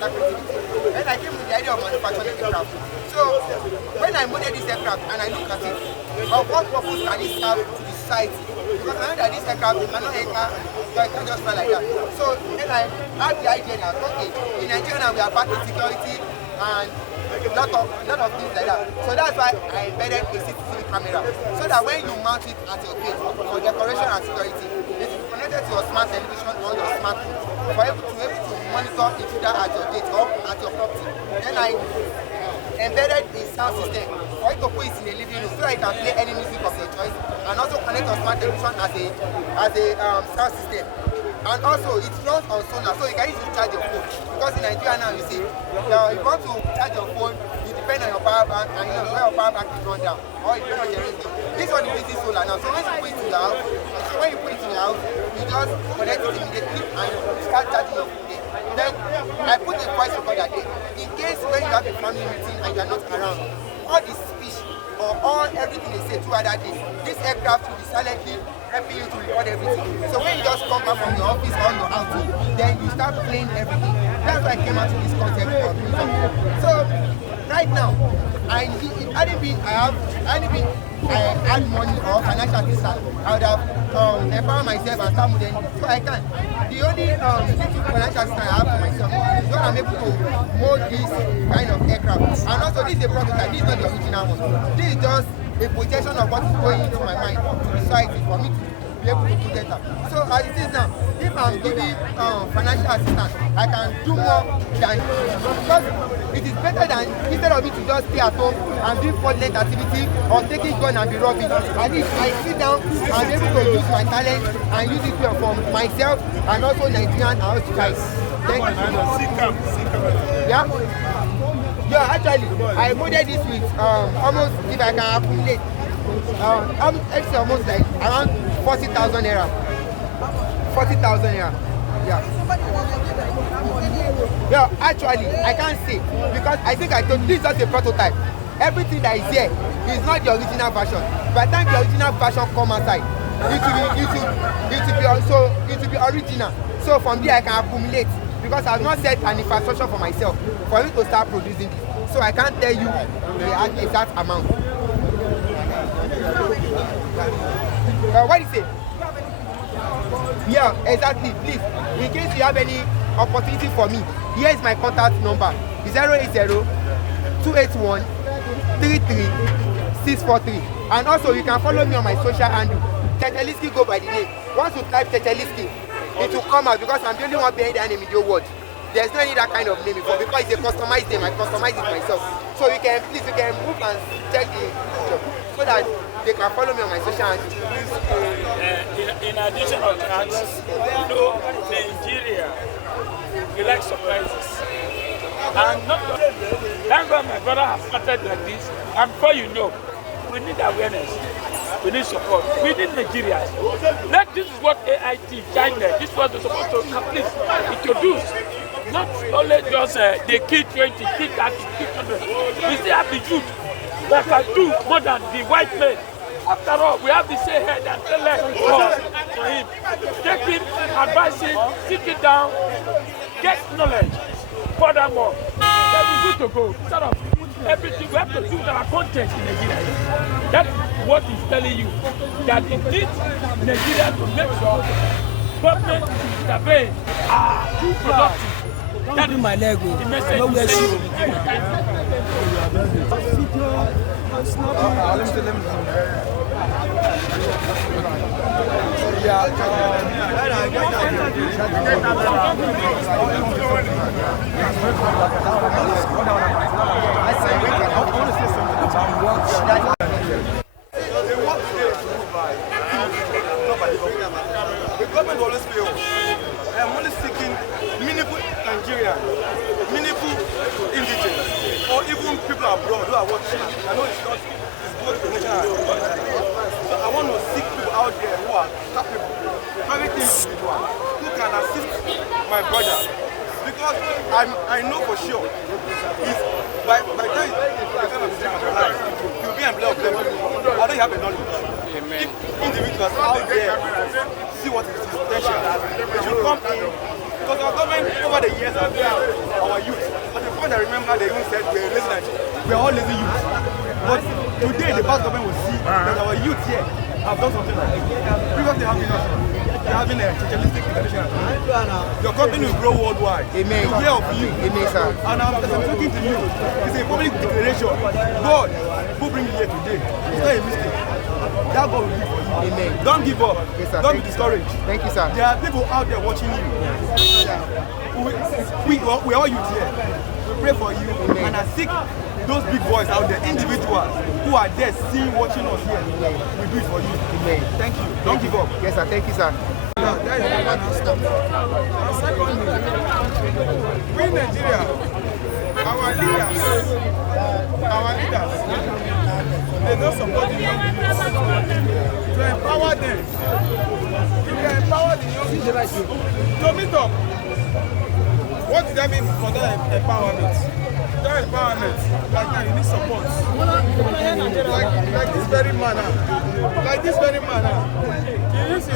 that creativity. Then I came with the idea of manufacturing aircraft. So when I modeled this aircraft and I look at it, of what purpose can it serve to the society? Because I know that this aircraft cannot enter, so I can just fly like that. So then I had the idea that, okay, in Nigeria now we are back in security and lot of things like that. So that's why I embedded a CCTV camera, so that when you mount it at your gate for decoration and security, it is connected to your smart television or your smartphone for able to monitor intruder at your gate or at your property. Then I embedded a sound system for you to put it in a living room so that you can play any music of your choice, and also connect your smart television as a sound system. And also it runs on solar, so you can use it to charge your phone. Because in Nigeria now, you see, if you want to charge your phone, you depend on your power bank, and you know where your power bank is run down, or if you don't generate it. This one is using solar now. So when you put it in your house, you just connect it immediately and you start charging your phone there. Then I put a voice recorder there. In case when you have a family meeting and you are not around, all the speech or everything they say throughout that day, this aircraft will be silently helping you to record everything. So when you just come back from your office or your outing, then you start playing everything. That's why I came out to this concept of music. So right now, I had money or financial assistance, I would have empowered myself and start modeling. So I can. The only little financial assistance I have for myself is when I'm able to mold this kind of aircraft. And also this is a prototype, this is not the original one. This is just a projection of what is going into my mind to the society for me to be able to put that. So as it is now, if I'm giving financial assistance, I can do more than, because it is better than instead of me to just stay at home and do fraudulent activity or taking gun and be robbing. At least I sit down and be able to use my talent and use it for myself and also Nigerian and also guys. Thank you. Yeah. Yeah, actually, I modeled this with almost, if I can accumulate, it's almost like around 40,000 naira. 40,000 naira. Yeah. Yeah, actually, I can't say because I think I told this is just a prototype. Everything that is here is not the original version. By the time the original version come outside, it will be original. So from there I can accumulate, because I have not set an infrastructure for myself for me to start producing this. So I can't tell you the exact amount. What do you say? Yeah, exactly. Please, in case you have any opportunity for me, here is my contact number: 080-281-33-643. And also you can follow me on my social handle. Teteliski go by the name. Once you type Teteliski, it will come out, because I'm the only one behind the name in the world. There's no any that kind of name before, because it's a customized name. I customize it myself. So you can move and check the so that they can follow me on my social handle. In addition to that, you know, Nigeria, we like surprises. And not thank God my brother has started like this. And before you know, we need awareness. We need support. We need Nigerians. This is what AIT, China, this is what they're supposed to at least introduce. Not only just the key 20, key 30, key 100. We still have the youth that can do more than the white men. After all, we have the same head and the leg for him. Take him, advise him, sit it down, get knowledge. Furthermore, then we're good to go. Instead of everything, we have to do our content in Nigeria. That's what he's telling you. That it needs Nigeria to make sure government intervene too productive. That is my leg. The message no is the government always fails. I'm only seeking meaningful Nigerian, meaningful indigenous, or even people abroad who are watching. I know it's both the nation and the country. So I want to seek people out there who are capable, very individual, who can assist my brother. Because I know for sure, by the time of his life, he'll be employed of them. I don't have a knowledge. Amen. If individuals out there see what is his potential, they should come in. Because our government over the years have been our our youth. At the point I remember, they even said we're lazy Nigerians. We're all lazy youth. But today, the past government will see that our youth here have done something like this. Previously, they're having a socialistic tradition. Your company will grow worldwide. Amen. To hear of you. Amen, sir. And I'm talking to you. It's a public declaration. God, who bring you here today, it's not a mistake. That God will do for you. Amen. Don't give up. Yes, sir. Don't be discouraged. Thank you, sir. There are people out there watching you. We all youth here. We pray for you. Amen. And I seek those big boys out there, individuals who are there seeing, watching us here. We do it for you. Amen. Thank you. Don't give up. Yes, sir. Thank you, sir. We in Nigeria, our leaders, they don't support the young people. To empower them, if they empower the young people to meet up, what does that mean for that empowerment? That empowerment, like now you need support. Like this very manner. You see,